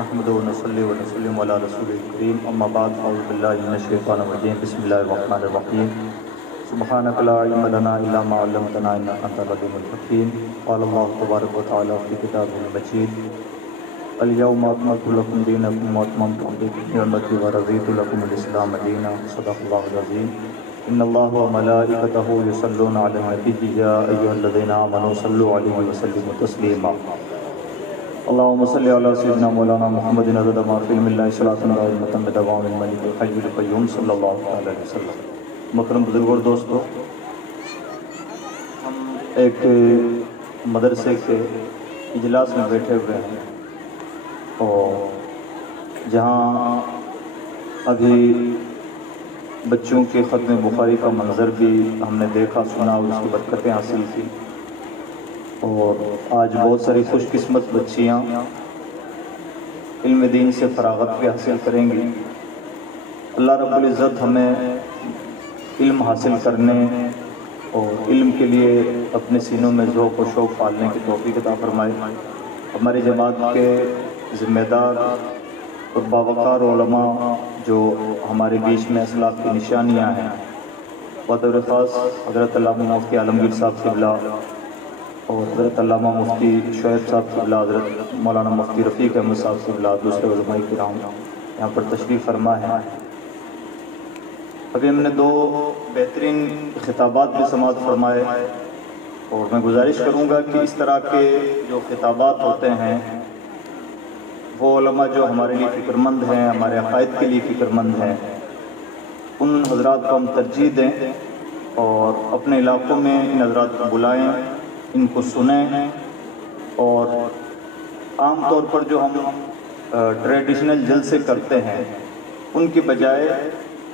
نحمده ونصلي ونسلم على رسول الكريم اما بعد اعوذ بالله من الشيطان الرجيم بسم الله الرحمن الرحيم سبحانك لا علم لنا الا ما علمتنا انك انت العليم الحكيم قال الله تبارك وتعالى في كتابه المجيد اليوم اكملت لكم دينكم واتممت عليكم نعمتي ورضيت لكم الاسلام دينا صدق الله العظيم ان الله وملائكته يصلون على النبي يا ايها الذين امنوا صلوا عليه وسلموا تسليما اللهم صل على سيدنا مولانا محمد عدد ما في علم الله صلاة دائمة بدوام الملك الحي القيوم صلی اللہ علیہ وسلم۔ مکرم بزرگوں اور دوستو، ہم ایک مدرسے کے اجلاس میں بیٹھے ہوئے ہیں اور جہاں ابھی بچوں کے ختم بخاری کا منظر بھی ہم نے دیکھا سنا اور اس کی برکتیں حاصل کی، اور آج بہت ساری خوش قسمت بچیاں علم دین سے فراغت بھی حاصل کریں گی۔ اللہ رب العزت ہمیں علم حاصل کرنے اور علم کے لیے اپنے سینوں میں ذوق و شوق پالنے کی توفیق عطا فرمائے۔ ہماری جماعت کے ذمہ دار اور باوقار علماء جو ہمارے بیچ میں اخلاق کی نشانیاں ہیں، بطور خاص حضرت علامہ مفتی عالمگیر صاحب قبلہ اور حضرت علامہ مفتی شعیب صاحب قبلہ، حضرت مولانا مفتی رفیق احمد صاحب قبلہ، دوسرے علماء کرام یہاں پر تشریف فرما ہے۔ ابھی ہم نے دو بہترین خطابات بھی سماعت فرمائے، اور میں گزارش کروں گا کہ اس طرح کے جو خطابات ہوتے ہیں وہ علماء جو ہمارے لیے فکر مند ہیں، ہمارے عقائد کے لیے فکر مند ہیں، ان حضرات کو ہم ترجیح دیں اور اپنے علاقوں میں ان حضرات کو بلائیں، ان کو سنیں، اور عام طور پر جو ہم ٹریڈیشنل جلسے کرتے ہیں ان کی بجائے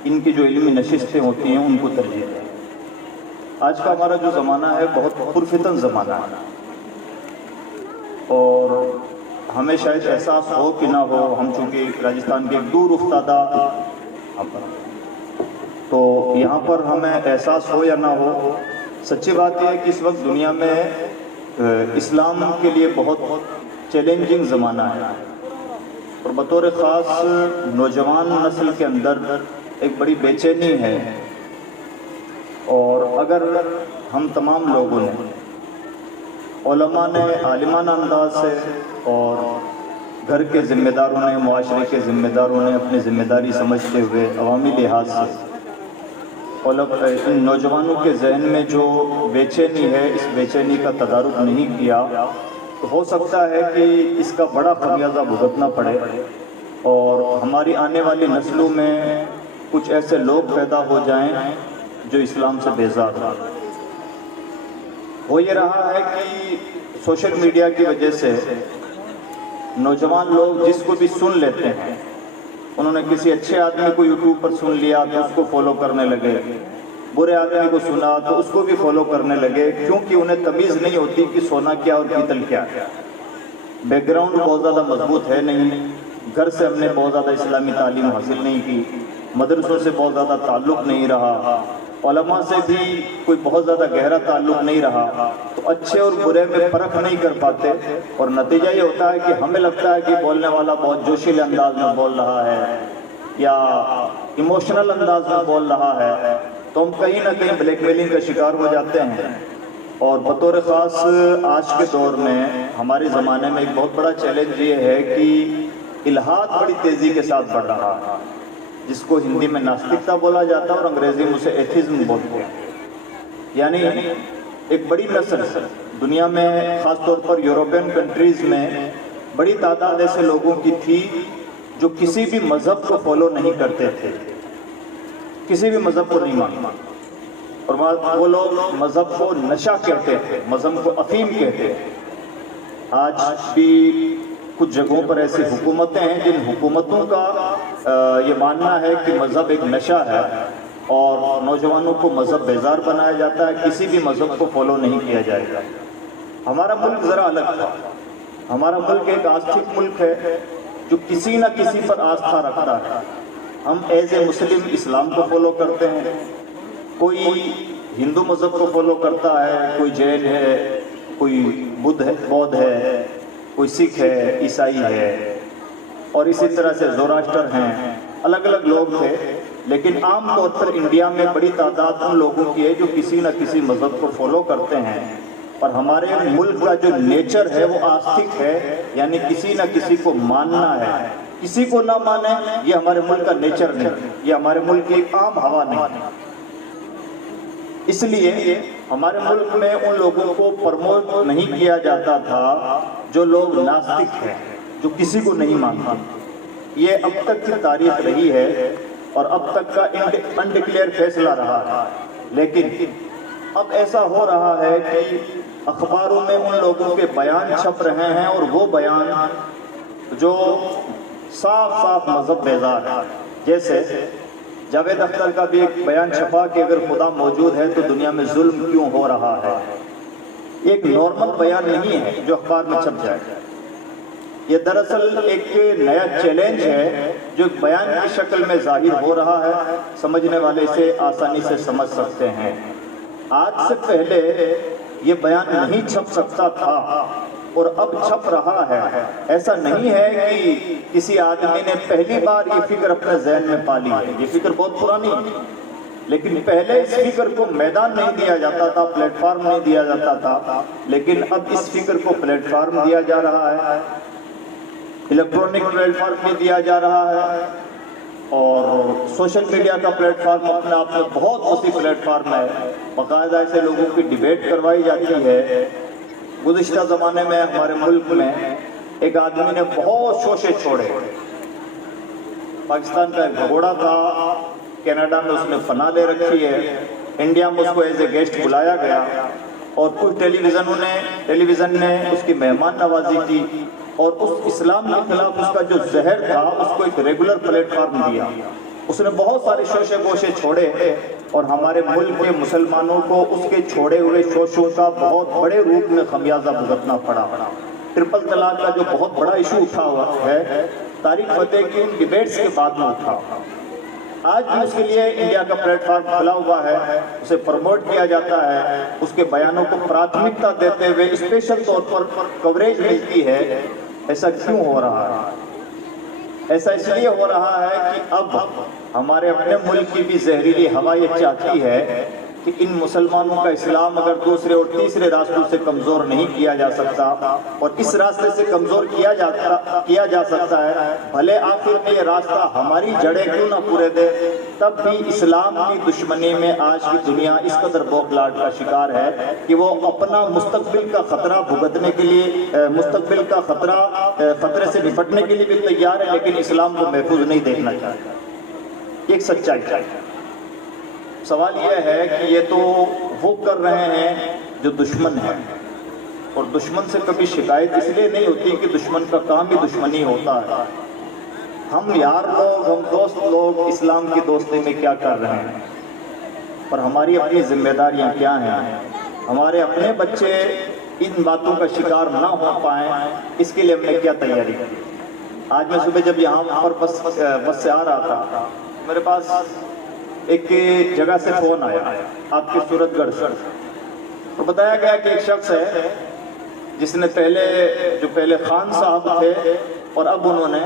ان کی جو علمی نشستیں ہوتی ہیں ان کو ترجیح دیں۔ آج کا ہمارا جو زمانہ ہے بہت پرفتن زمانہ ہے، اور ہمیں شاید احساس ہو کہ نہ ہو، ہم چونکہ راجستھان کے ایک دور افتادہ تو یہاں پر ہمیں احساس ہو یا نہ ہو، سچی بات یہ ہے کہ اس وقت دنیا میں اسلام کے لیے بہت چیلنجنگ زمانہ ہے، اور بطور خاص نوجوان نسل کے اندر ایک بڑی بے چینی ہے، اور اگر ہم تمام لوگوں نے، علماء نے عالمانہ انداز سے اور گھر کے ذمہ داروں نے، معاشرے کے ذمہ داروں نے اپنی ذمہ داری سمجھتے ہوئے عوامی لحاظ سے ان نوجوانوں کے ذہن میں جو بے چینی ہے اس بے چینی کا تدارک نہیں کیا، تو ہو سکتا ہے کہ اس کا بڑا خمیازہ بھگتنا پڑے، اور ہماری آنے والی نسلوں میں کچھ ایسے لوگ پیدا ہو جائیں جو اسلام سے بیزار ہوں۔ وہ یہ رہا ہے کہ سوشل میڈیا کی وجہ سے نوجوان لوگ جس کو بھی سن لیتے ہیں، انہوں نے کسی اچھے آدمی کو یوٹیوب پر سن لیا تو اس کو فالو کرنے لگے، برے آدمی کو سنا تو اس کو بھی فالو کرنے لگے، کیونکہ انہیں تمیز نہیں ہوتی کہ سونا کیا اور پیتل کیا ہے۔ بیک گراؤنڈ بہت زیادہ مضبوط ہے نہیں، گھر سے ہم نے بہت زیادہ اسلامی تعلیم حاصل نہیں کی، مدرسوں سے بہت زیادہ تعلق نہیں رہا، علماء سے بھی کوئی بہت زیادہ گہرا تعلق نہیں رہا، تو اچھے اور برے میں فرق نہیں کر پاتے، اور نتیجہ یہ ہوتا ہے کہ ہمیں لگتا ہے کہ بولنے والا بہت جوشیلے انداز میں بول رہا ہے یا ایموشنل انداز میں بول رہا ہے، تو ہم کہیں نہ کہیں بلیک میلنگ کا شکار ہو جاتے ہیں۔ اور بطور خاص آج کے دور میں ہمارے زمانے میں ایک بہت بڑا چیلنج یہ ہے کہ الحاد بڑی تیزی کے ساتھ بڑھ رہا ہے، جس کو ہندی میں ناستکتا بولا جاتا ہے اور انگریزی میں اسے ایتھیزم بولتے ہیں۔ یعنی ایک بڑی نسل دنیا میں، خاص طور پر یورپین کنٹریز میں بڑی تعداد ایسے لوگوں کی تھی جو کسی بھی مذہب کو فالو نہیں کرتے تھے، کسی بھی مذہب کو نہیں مانتے، اور وہ لوگ مذہب کو نشہ کہتے تھے، مذہب کو افیم کہتے تھے۔ آج بھی کچھ جگہوں پر ایسی حکومتیں ہیں جن حکومتوں کا یہ ماننا ہے کہ مذہب ایک نشہ ہے، اور نوجوانوں کو مذہب بیزار بنایا جاتا ہے، کسی بھی مذہب کو فالو نہیں کیا جائے گا۔ ہمارا ملک ذرا الگ تھا، ہمارا ملک ایک آستھک ملک ہے جو کسی نہ کسی پر آستھا رکھتا ہے۔ ہم ایز اے مسلم اسلام کو فالو کرتے ہیں، کوئی ہندو مذہب کو فالو کرتا ہے، کوئی جین ہے، کوئی بودھ ہے، کوئی سکھ ہے، عیسائی ہے، اور اسی طرح سے زوراسٹر ہیں، الگ الگ لوگ تھے، لیکن عام طور پر انڈیا میں بڑی تعداد ان لوگوں کی ہے جو کسی نہ کسی مذہب کو فالو کرتے ہیں، اور ہمارے ملک کا جو نیچر ہے وہ آستھک ہے، یعنی کسی نہ کسی کو ماننا ہے، کسی کو نہ مانے یہ ہمارے ملک کا نیچر نہیں، یہ ہمارے ملک کی ایک عام ہوا نہیں۔ اس لیے ہمارے ملک میں ان لوگوں کو پرموٹ نہیں کیا جاتا تھا جو لوگ ناستک ہیں، جو کسی کو نہیں مانتے۔ یہ اب تک کی تاریخ رہی ہے اور اب تک کا انڈکلیئر فیصلہ رہا ہے، لیکن اب ایسا ہو رہا ہے کہ اخباروں میں ان لوگوں کے بیان چھپ رہے ہیں، اور وہ بیان جو صاف صاف مذہب بیزار ہے۔ جیسے جاوید اختر کا بھی ایک بیان چھپا کہ اگر خدا موجود ہے تو دنیا میں ظلم کیوں ہو رہا ہے۔ ایک نارمل بیان نہیں ہے جو اخبار میں چھپ جائے، یہ دراصل ایک نیا چیلنج ہے جو ایک بیان کی شکل میں ظاہر ہو رہا ہے، سمجھنے والے اسے آسانی سے سمجھ سکتے ہیں۔ آج سے پہلے یہ بیان نہیں چھپ سکتا تھا اور اب چھپ رہا ہے۔ ایسا نہیں ہے کہ کسی آدمی نے پہلی بار یہ فکر اپنے ذہن میں پالی ہے، یہ فکر بہت پرانی ہے، لیکن پہلے اس فکر کو میدان نہیں دیا جاتا تھا، پلیٹ فارم نہیں دیا جاتا تھا، لیکن اب اس فکر کو پلیٹ فارم دیا جا رہا ہے، الیکٹرونک پلیٹ فارم بھی دیا جا رہا ہے، اور سوشل میڈیا کا پلیٹ فارم اپنے آپ میں بہت وسیع پلیٹ فارم ہے، باقاعدہ ایسے لوگوں کی ڈیبیٹ کروائی جاتی ہے۔ گزشتہ زمانے میں ہمارے ملک میں ایک آدمی نے بہت شوشے چھوڑے، پاکستان کا ایک بھگوڑا تھا، کینیڈا میں اس نے پناہ لے رکھی ہے، انڈیا میں اس کو ایز اے گیسٹ بلایا گیا، اور کچھ ٹیلی ویژن نے اس کی مہمان نوازی کی، اور اس اسلام کے خلاف اس کا جو زہر تھا اس کو ایک ریگولر پلیٹ فارم دیا۔ اس نے بہت سارے شوشے گوشے چھوڑے، اور ہمارے ملک کے مسلمانوں کو اس کے چھوڑے ہوئے شوشوں کا بہت بڑے روپ میں خمیازہ بھگتنا پڑا۔ ٹرپل طلاق کا جو بہت بڑا ایشو اٹھا ہوا ہے، طارق فتح کی ان ڈیبیٹس کے بعد میں اٹھا، آج بھی اس کے لیے انڈیا کا پلیٹ فارم کھلا ہوا ہے، اسے پروموٹ کیا جاتا ہے، اس کے بیانوں کو پراتھمکتا دیتے ہوئے اسپیشل طور پر کوریج ملتی ہے۔ ایسا کیوں ہو رہا ہے؟ ایسا اس لیے ہو رہا ہے کہ اب ہمارے اپنے ملک کی بھی زہریلی ہوا یہ چاہتی ہے کہ ان مسلمانوں کا اسلام اگر دوسرے اور تیسرے راستوں سے کمزور نہیں کیا جا سکتا، اور اس راستے سے کمزور کیا جا سکتا ہے، بھلے آخر میں یہ راستہ ہماری جڑیں کیوں نہ پورے دے، تب بھی اسلام کی دشمنی میں آج کی دنیا اس قدر بوکھلاہٹ کا شکار ہے کہ وہ اپنا مستقبل کا خطرہ بھگتنے کے لیے، مستقبل کا خطرے سے نپٹنے کے لیے بھی تیار ہے، لیکن اسلام کو محفوظ نہیں دیکھنا چاہتا۔ ایک سچائی ہے۔ سوال یہ ہے کہ یہ تو وہ کر رہے ہیں جو دشمن ہیں، اور دشمن سے کبھی شکایت اس لیے نہیں ہوتی کہ دشمن کا کام ہی دشمنی ہوتا ہے۔ ہم یار لوگ، ہم دوست لوگ اسلام کی دوستی میں کیا کر رہے ہیں، اور ہماری اپنی ذمہ داریاں کیا ہیں، ہمارے اپنے بچے ان باتوں کا شکار نہ ہو پائیں، اس کے لیے ہم نے کیا تیاری کی۔ آج میں صبح جب یہاں پر بس سے آ رہا تھا، میرے پاس ایک جگہ سے فون آیا، آپ کے سورت گڑھ سے، اور بتایا گیا کہ ایک شخص ہے جس نے پہلے خان صاحب تھے، اور اب انہوں نے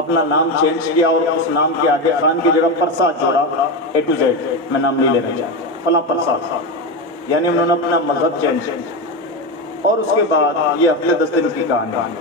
اپنا نام چینج کیا، اور اس نام کے آگے خان کی جگہ پرساد جوڑا، A to Z، میں نام نہیں لینا چاہتا، فلاں پرساد، یعنی انہوں نے اپنا مذہب چینج کیا۔ اور اس کے بعد یہ ہفتے 10 دن کی کہانی،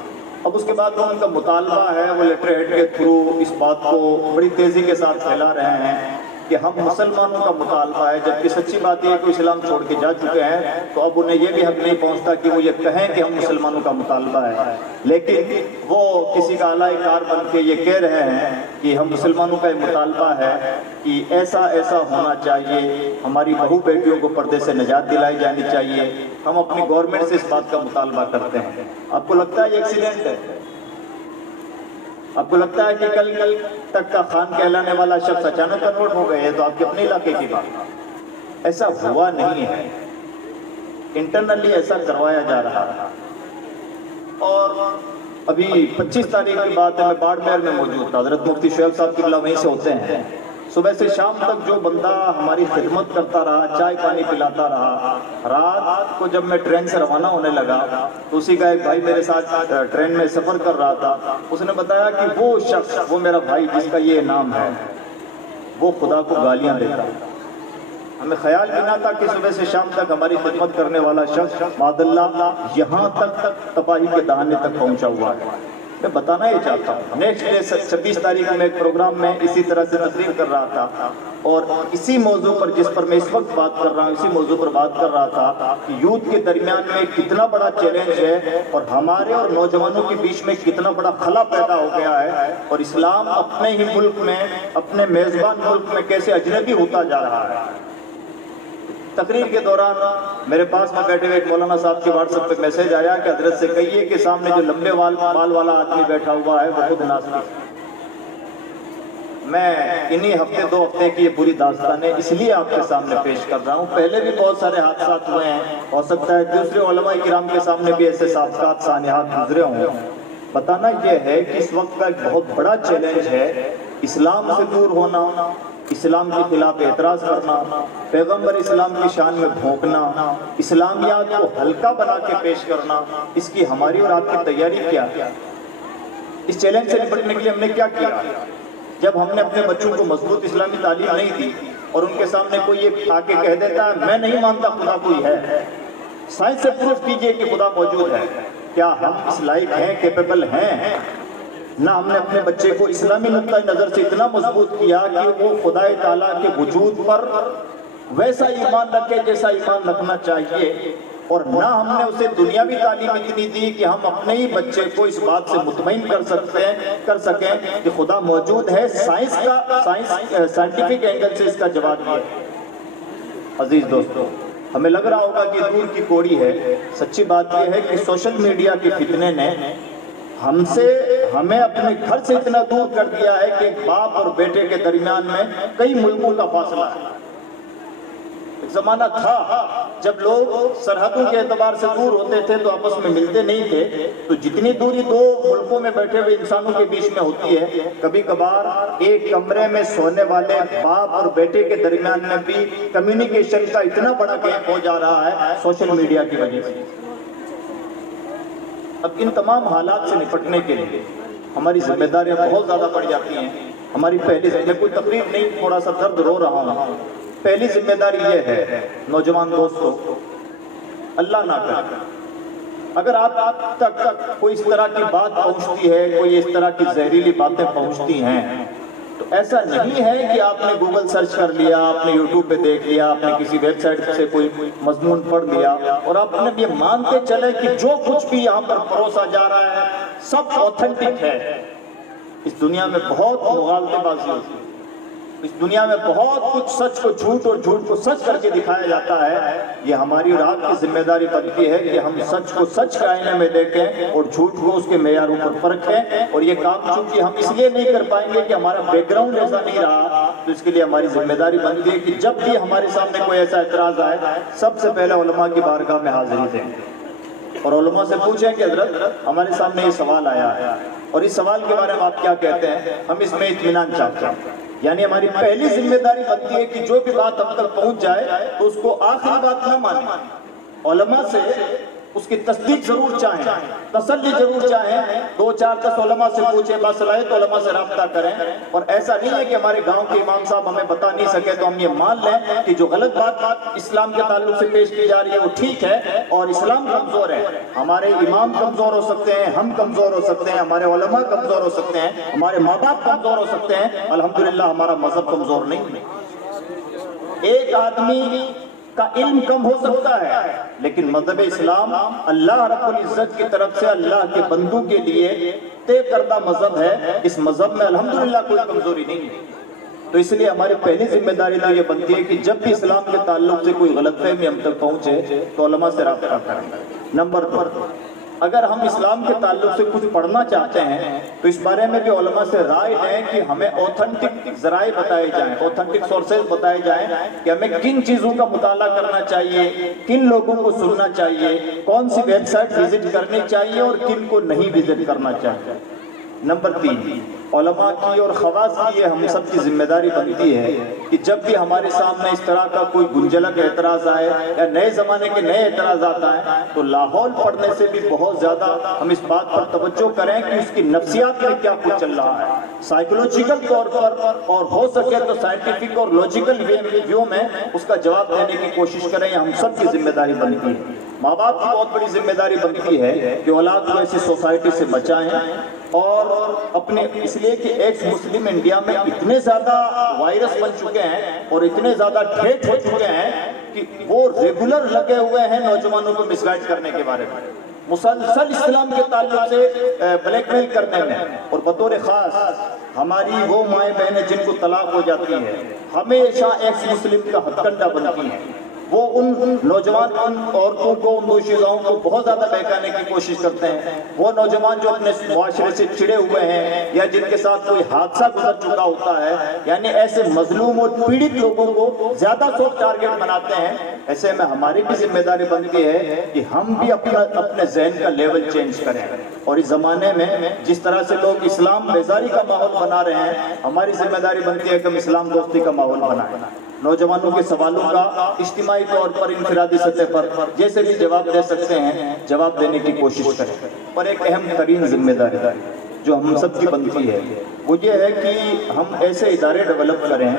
اب اس کے بعد ان کا مطالبہ ہے، وہ لیٹر ہیڈ کے تھرو اس بات کو بڑی تیزی کے ساتھ پھیلا رہے ہیں کہ ہم مسلمانوں کا مطالبہ ہے، جبکہ سچی بات یہ ہے کہ اسلام چھوڑ کے جا چکے ہیں، تو اب انہیں یہ بھی حق نہیں پہنچتا کہ وہ یہ کہیں کہ ہم مسلمانوں کا مطالبہ ہے، لیکن وہ کسی کا اعلی کار بن کے یہ کہہ رہے ہیں کہ ہم مسلمانوں کا مطالبہ ہے کہ ایسا ہونا چاہیے، ہماری بہو بیٹیوں کو پردے سے نجات دلائی جانی چاہیے، ہم اپنی گورنمنٹ سے اس بات کا مطالبہ کرتے ہیں۔ آپ کو لگتا ہے یہ ایکسیڈنٹ ہے؟ آپ کو لگتا ہے کہ کل تک کا خان کہلانے والا شخص اچانک کنورٹ ہو گئے؟ تو آپ کے اپنے علاقے کی بات، ایسا ہوا نہیں ہے، انٹرنلی ایسا کروایا جا رہا ہے۔ اور ابھی 25 تاریخ کی بات ہے، میں باڑ میر میں موجود تھا، حضرت مفتی شعیب صاحب قبلہ وہیں سے ہوتے ہیں، صبح سے شام تک جو بندہ ہماری خدمت کرتا رہا، چائے پانی پلاتا رہا، رات کو جب میں ٹرین سے روانہ ہونے لگا تو اسی کا ایک بھائی میرے ساتھ ٹرین میں سفر کر رہا تھا، اس نے بتایا کہ وہ شخص، وہ میرا بھائی جس کا یہ نام ہے، وہ خدا کو گالیاں دیتا۔ ہمیں خیال بھی نہ تھا کہ صبح سے شام تک ہماری خدمت کرنے والا شخص معاذ اللہ یہاں تک تباہی کے دہانے تک پہنچا ہوا ہے۔ میں بتانا یہ چاہتا ہوں، نیکسٹ ڈے 26 تاریخ میں ایک پروگرام میں اسی طرح سے تقریر کر رہا تھا، اور اسی موضوع پر جس پر میں اس وقت بات کر رہا ہوں، اسی موضوع پر بات کر رہا تھا کہ یوتھ کے درمیان میں کتنا بڑا چیلنج ہے اور ہمارے اور نوجوانوں کے بیچ میں کتنا بڑا خلا پیدا ہو گیا ہے، اور اسلام اپنے ہی ملک میں، اپنے میزبان ملک میں کیسے اجنبی ہوتا جا رہا ہے۔ تقریر کے دوران میرے پاس میں بیٹھے ہوئے ایک مولانا صاحب کے واٹس ایپ پہ میسج آیا کہ حضرت سے کہیے کہ سامنے جو لمبے بال والا آدمی بیٹھا ہوا ہے وہ خود ناستی ہے۔ میں انہی ہفتے 2 ہفتے کی یہ پوری داستانیں اس لیے آپ کے سامنے پیش کر رہا ہوں، پہلے بھی بہت سارے حادثات ہوئے ہیں، ہو سکتا ہے دوسرے علماء کرام کے سامنے بھی ایسے سابقات سانحات گزرے ہوں۔ بتانا یہ ہے کہ اس وقت کا ایک بہت بڑا چیلنج ہے اسلام سے دور ہونا، اسلام کے خلاف اعتراض کرنا، پیغمبر اسلام کی شان میں بھونکنا، اسلامیات کو ہلکا بنا کے پیش کرنا۔ اس کی ہماری اور آپ کی تیاری کیا ہے؟ اس چیلنج سے نپٹنے کے لیے ہم نے کیا کیا؟ جب ہم نے اپنے بچوں کو مضبوط اسلامی تعلیم نہیں دی اور ان کے سامنے کوئی یہ آ کے کہہ دیتا ہے میں نہیں مانتا خدا کوئی ہے، سائنس سے پروف کیجئے کہ خدا موجود ہے، کیا ہم اس لائق ہیں، کیپیبل ہیں؟ نہ ہم نے اپنے بچے کو اسلامی نقطہ نظر سے اتنا مضبوط کیا کہ وہ خدا تعالیٰ کے وجود پر ویسا ایمان رکھے جیسا ایمان رکھنا چاہیے، اور نہ ہم نے اسے دنیاوی تعلیم اتنی دی کہ ہم اپنے ہی بچے کو اس بات سے مطمئن کر سکیں کہ خدا موجود ہے۔ سائنٹیفک اینگل سے اس کا جواب ہے۔ عزیز دوستو، ہمیں لگ رہا ہوگا کہ دور کی کوڑی ہے، سچی بات یہ ہے کہ سوشل میڈیا کے فتنے نے ہمیں اپنے گھر سے اتنا دور کر دیا ہے کہ ایک باپ اور بیٹے کے درمیان میں کئی ملکوں کا فاصلہ ہے۔ ایک زمانہ تھا جب لوگ سرحدوں کے اعتبار سے دور ہوتے تھے تو آپس میں ملتے نہیں تھے، تو جتنی دوری 2 ملکوں میں بیٹھے ہوئے انسانوں کے بیچ میں ہوتی ہے، کبھی کبھار ایک کمرے میں سونے والے باپ اور بیٹے کے درمیان میں بھی کمیونیکیشن کا اتنا بڑا گیپ ہو جا رہا ہے سوشل میڈیا کی وجہ سے۔ اب ان تمام حالات سے نپٹنے کے لیے ہماری ذمہ داریاں بہت زیادہ بڑھ جاتی ہیں۔ ہماری پہلی ذمہ، کوئی تقریر نہیں، تھوڑا سا درد رو رہا ہوں، پہلی ذمہ داری یہ ہے نوجوان دوستو، اللہ نہ کرے اگر آپ تک کوئی اس طرح کی بات پہنچتی ہے، کوئی اس طرح کی زہریلی باتیں پہنچتی ہیں، تو ایسا نہیں ہے کہ آپ نے گوگل سرچ کر لیا، آپ نے یوٹیوب پہ دیکھ لیا، آپ نے کسی ویب سائٹ سے کوئی مضمون پڑھ لیا اور آپ نے یہ مانتے چلے کہ جو کچھ بھی یہاں پر پروسا جا رہا ہے سب اوتھنٹک ہے۔ اس دنیا میں بہت مغالطے بازی ہوتی ہے، اس دنیا میں بہت کچھ سچ کو جھوٹ اور جھوٹ کو سچ کر کے دکھایا جاتا ہے۔ یہ ہماری اور آپ کی ذمہ داری بنتی ہے کہ ہم سچ کو سچ کا آئینے میں دیکھیں اور جھوٹ کو اس کے معیاروں پر پرکھیں، اور یہ کام چونکہ ہم اس لیے نہیں کر پائیں گے کہ ہمارا بیک گراؤنڈ ایسا نہیں رہا، تو اس کے لیے ہماری ذمہ داری بنتی ہے کہ جب بھی ہمارے سامنے کوئی ایسا اعتراض آئے سب سے پہلے علماء کی بارگاہ میں حاضری دیں اور علماء سے پوچھیں کہ حضرت ہمارے سامنے یہ سوال آیا ہے اور اس سوال کے بارے میں آپ کیا کہتے ہیں، ہم اس میں اطمینان چاہتے ہیں۔ یعنی ہماری پہلی ذمہ داری بنتی ہے کہ جو بھی بات ہم تک پہنچ جائے تو اس کو آخری بات نہ مانیں، علماء سے اس کی تصدیق ضرور چاہیں، تسلی ضرور چاہیں، 2-4 علماء سے پوچھیں، باصلاحیت تو علماء سے رابطہ کریں، اور ایسا نہیں ہے کہ ہمارے گاؤں کے امام صاحب ہمیں بتا نہیں سکے تو ہم یہ مان لیں کہ جو غلط بات اسلام کے تعلق سے پیش کی جا رہی ہے وہ ٹھیک ہے اور اسلام کمزور ہے۔ ہمارے امام کمزور ہو سکتے ہیں، ہم کمزور ہو سکتے ہیں، ہمارے علماء کمزور ہو سکتے ہیں، ہمارے ماں باپ کمزور ہو سکتے ہیں، الحمدللہ ہمارا مذہب کمزور نہیں ہے۔ ایک آدمی کا علم کم ہو سکتا ہے لیکن مذہب اسلام اللہ رب العزت کی طرف سے اللہ کے بندوں کے لیے طے کردہ مذہب ہے، اس مذہب میں الحمدللہ کوئی کمزوری نہیں ہے۔ تو اس لیے ہماری پہلی ذمہ داری تو یہ بنتی ہے کہ جب بھی اسلام کے تعلق سے کوئی غلط فہمی ہم تک پہنچے تو علماء سے رابطہ کریں۔ نمبر 2، اگر ہم اسلام کے تعلق سے کچھ پڑھنا چاہتے ہیں تو اس بارے میں بھی علماء سے رائے لیں کہ ہمیں اوتھنٹک ذرائع بتائے جائیں، اوتھنٹک سورسز بتائے جائیں کہ ہمیں کن چیزوں کا مطالعہ کرنا چاہیے، کن لوگوں کو سننا چاہیے، کون سی ویب سائٹ وزٹ کرنی چاہیے اور کن کو نہیں وزٹ کرنا چاہیے۔ نمبر 3، علماء کی اور خواص کی یہ ہم سب کی ذمہ داری بنتی ہے کہ جب بھی ہمارے سامنے اس طرح کا کوئی گنجلک اعتراض آئے یا نئے زمانے کے نئے اعتراضات آئیں تو لاہور پڑھنے سے بھی بہت زیادہ ہم اس بات پر توجہ کریں کہ اس کی نفسیات میں کیا کچھ چل رہا ہے، سائیکولوجیکل طور پر، اور ہو سکے تو سائنٹیفک اور لوجیکل ویو میں اس کا جواب دینے کی کوشش کریں۔ یہ ہم سب کی ذمہ داری بنتی ہے۔ ماں باپ کی بہت بڑی ذمہ داری بنتی ہے کہ اولاد کو ایسی سوسائٹی سے بچائیں، اور اپنے اس لیے کہ ایکس مسلم انڈیا میں اتنے زیادہ وائرس بن چکے ہیں اور اتنے زیادہ ٹھیک ہو چکے ہیں کہ وہ ریگولر لگے ہوئے ہیں نوجوانوں کو مس گائیڈ کرنے کے بارے میں، مسلسل اسلام کے تعلق سے بلیک میل کرنے میں، اور بطور خاص ہماری وہ مائیں بہنیں جن کو طلاق ہو جاتی ہے ہمیشہ ایکس مسلم کا ہتھکنڈا بنتی ہیں۔ وہ ان نوجوان ان عورتوں کو، ان دوشیزاؤں کو بہت زیادہ بہکانے کی کوشش کرتے ہیں۔ وہ نوجوان جو اپنے معاشرے سے چڑے ہوئے ہیں یا جن کے ساتھ کوئی حادثہ گزر چکا ہوتا ہے، یعنی ایسے مظلوم اور پیڑت لوگوں کو زیادہ سوچ ٹارگٹ بناتے ہیں۔ ایسے میں ہماری بھی ذمہ داری بنتی ہے کہ ہم بھی اپنے ذہن کا لیول چینج کریں، اور اس زمانے میں جس طرح سے لوگ اسلام بیزاری کا ماحول بنا رہے ہیں، ہماری ذمہ داری بنتی ہے کہ ہم اسلام دوستی کا ماحول بنائیں۔ نوجوانوں کے سوالوں کا اجتماعی طور پر، انفرادی سطح پر جیسے بھی جواب دے سکتے ہیں جواب دینے کی کوشش کریں۔ اور ایک اہم ترین ذمہ داری جو ہم سب کی بنتی ہے وہ یہ ہے کہ ہم ایسے ادارے ڈیولپ کریں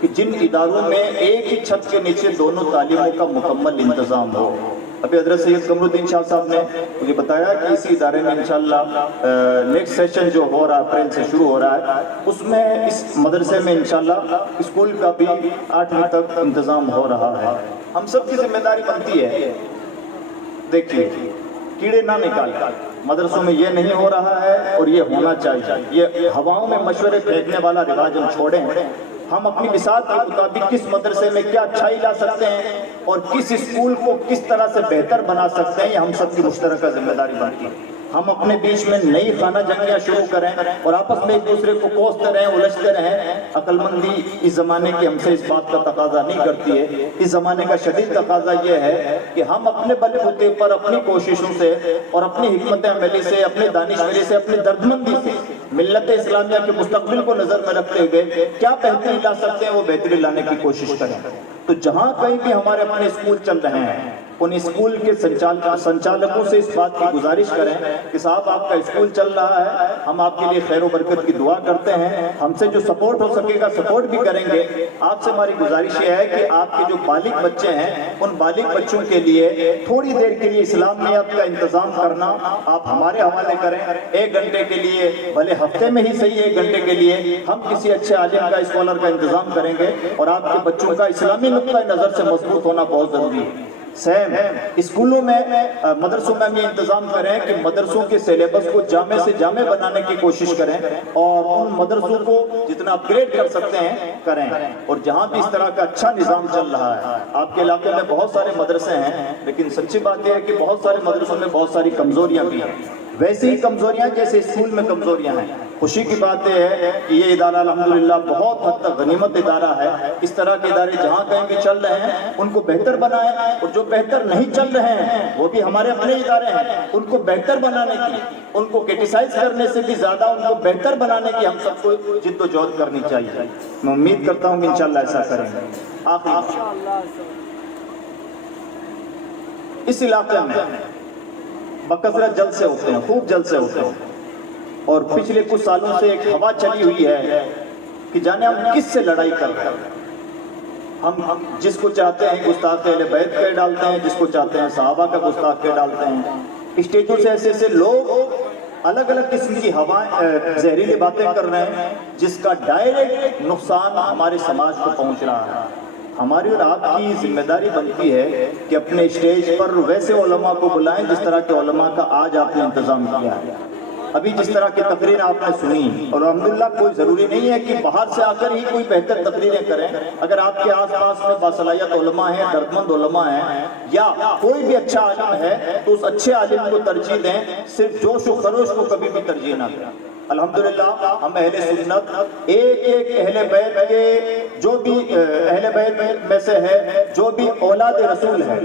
کہ جن اداروں میں ایک ہی چھت کے نیچے دونوں تعلیموں کا مکمل انتظام ہو۔ ابھی حضرت سید قمر الدین شاہ صاحب نے مجھے بتایا کہ اسی ادارے میں انشاءاللہ نیکسٹ سیشن جو ہو رہا ہے اپریل سے شروع ہو رہا ہے، اس میں اس مدرسے میں انشاءاللہ اسکول کا بھی 8ویں تک انتظام ہو رہا ہے۔ ہم سب کی ذمہ داری بنتی ہے، دیکھیے کیڑے نہ نکال، مدرسوں میں یہ نہیں ہو رہا ہے اور یہ ہونا چاہیے۔ یہ ہواؤں میں مشورے پھینکنے والا رواج ہم چھوڑیں، ہم اپنی بساط کے مطابق کس مدرسے میں کیا اچھائی لا سکتے ہیں اور کس اسکول کو کس طرح سے بہتر بنا سکتے ہیں، یہ ہم سب کی مشترکہ ذمہ داری بنتی ہے۔ ہم اپنے بیچ میں نئی خانہ جنگیاں شروع کریں اور آپس میں ایک دوسرے کو کوستے رہیں، الجھتے رہیں، عقل مندی اس زمانے کی ہم سے اس بات کا تقاضا نہیں کرتی ہے۔ اس زمانے کا شدید تقاضا یہ ہے کہ ہم اپنے بل بوتے پر اپنی کوششوں سے اور اپنی حکمت عملی سے، اپنی دانشوری سے، اپنی دردمندی سے ملت اسلامیہ کے مستقبل کو نظر میں رکھتے ہوئے کیا بہتری لا سکتے ہیں وہ بہتری لانے کی کوشش کریں۔ تو جہاں کہیں بھی ہمارے اپنے اسکول چل رہے ہیں ان اسکول کے سنچالکوں سے اس بات کی گزارش کریں کہ صاحب آپ کا اسکول چل رہا ہے، ہم آپ کے لیے خیر و برکت کی دعا کرتے ہیں، ہم سے جو سپورٹ ہو سکے گا سپورٹ بھی کریں گے۔ آپ سے ہماری گزارش یہ ہے کہ آپ کے جو بالغ بچے ہیں ان بالغ بچوں کے لیے تھوڑی دیر کے لیے اسلامیات کا انتظام کرنا آپ ہمارے حوالے کریں۔ 1 گھنٹے کے لیے، بھلے ہفتے میں ہی صحیح، 1 گھنٹے کے لیے ہم کسی اچھے عالم کا، اسکالر کا انتظام کریں گے، اور آپ کے بچوں کا اسلامی نقطہ نظر سے مضبوط ہونا بہت ضروری ہے۔ سیم اسکولوں میں، مدرسوں میں ہم یہ انتظام کریں کہ مدرسوں کے سیلیبس کو جامع سے جامع بنانے کی کوشش کریں اور ان مدرسوں کو جتنا اپ گریڈ کر سکتے ہیں کریں۔ اور جہاں بھی اس طرح کا اچھا نظام چل رہا ہے، آپ کے علاقے میں بہت سارے مدرسے ہیں لیکن سچی بات یہ ہے کہ بہت سارے مدرسوں میں بہت ساری کمزوریاں بھی ہیں، ویسے ہی کمزوریاں جیسے اسکول میں کمزوریاں ہیں۔ خوشی کی بات یہ ہے کہ یہ ادارہ الحمدللہ بہت حد تک غنیمت ادارہ ہے۔ اس طرح کے ادارے جہاں کہیں بھی چل رہے ہیں ان کو بہتر بنائیں، اور جو بہتر نہیں چل رہے ہیں وہ بھی ہمارے اپنے ادارے ہیں، ان کو بہتر بنانے کی، ان کو کرٹیسائز کرنے سے بھی زیادہ ان کو بہتر بنانے کی ہم سب کو جد و جہد کرنی چاہیے۔ میں امید کرتا ہوں کہ انشاءاللہ ایسا کریں گے۔ اس علاقے میں بکثرت جلسے ہوتے ہیں، خوب جلسے ہوتے ہیں، اور پچھلے کچھ سالوں سے ایک ہوا چلی ہوئی ہے کہ جانے ہم کس سے لڑائی کر رہے ہیں۔ ہم جس کو چاہتے ہیں گستاخ اہل بیت کے ڈالتے ہیں، جس کو چاہتے ہیں صحابہ کا گستاخ کے ڈالتے ہیں۔ اسٹیجوں سے ایسے ایسے لوگ الگ الگ قسم کی ہوائیں، زہریلی باتیں کر رہے ہیں جس کا ڈائریکٹ نقصان ہمارے سماج کو پہنچ رہا ہے۔ ہماری اور آپ کی ذمہ داری بنتی ہے کہ اپنے اسٹیج پر ویسے علماء کو بلائیں جس طرح کے علماء کا آج آپ نے انتظام کیا ہے۔ ابھی جس طرح کی تقریر آپ نے سنی، اور الحمدللہ کوئی ضروری نہیں ہے کہ باہر سے آ کر ہی کوئی بہتر تقریریں کریں، اگر آپ کے آس پاس میں باصلاحیت علماء ہیں، دردمند علماء ہیں، یا کوئی بھی اچھا عالم ہے تو اس اچھے عالم کو ترجیح دیں، صرف جوش و خروش کو کبھی بھی ترجیح نہ دیں۔ الحمدللہ ہم اہل سنت ایک ایک اہل بیت کے، جو بھی اہل بیت میں سے ہے، جو بھی اولاد رسول ہے،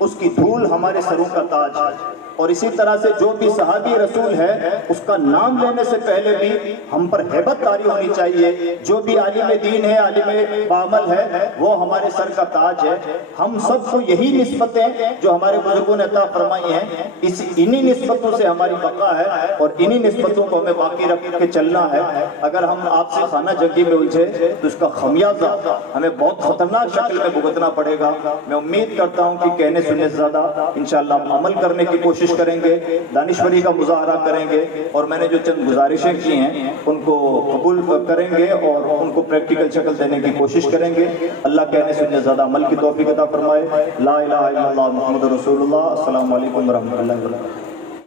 اس کی دھول ہمارے سروں کا تاج ہے، اور اسی طرح سے جو بھی صحابی رسول ہے اس کا نام لینے سے پہلے بھی ہم پر ہیبت طاری ہونی چاہیے. جو بھی عالم دین ہے، عالم بعمل ہے، وہ ہمارے سر کا تاج ہے. ہم سب کو یہی نسبتیں جو ہمارے بزرگوں نے عطا فرمائی ہیں، انہی نسبتوں سے ہماری بقا ہے اور انہی نسبتوں کو ہمیں باقی رکھ کے چلنا ہے. اگر ہم آپ سے خانہ جنگی میں الجھے تو اس کا خمیازہ ہمیں بہت خطرناک شکل میں بھگتنا پڑے گا. میں امید کرتا ہوں کہ کہنے سننے سے زیادہ انشاءاللہ ہم عمل کرنے کی کوشش کریں گے، دانشوری کا مظاہرہ کریں گے، اور میں نے جو چند گزارشیں کی ہیں ان کو قبول کریں گے اور ان کو پریکٹیکل شکل دینے کی کوشش کریں گے. اللہ کہنے سننے سے زیادہ عمل کی توفیق عطا فرمائے. لا الہ الا اللہ محمد رسول اللہ. السلام علیکم ورحمۃ اللہ وبرکاتہ.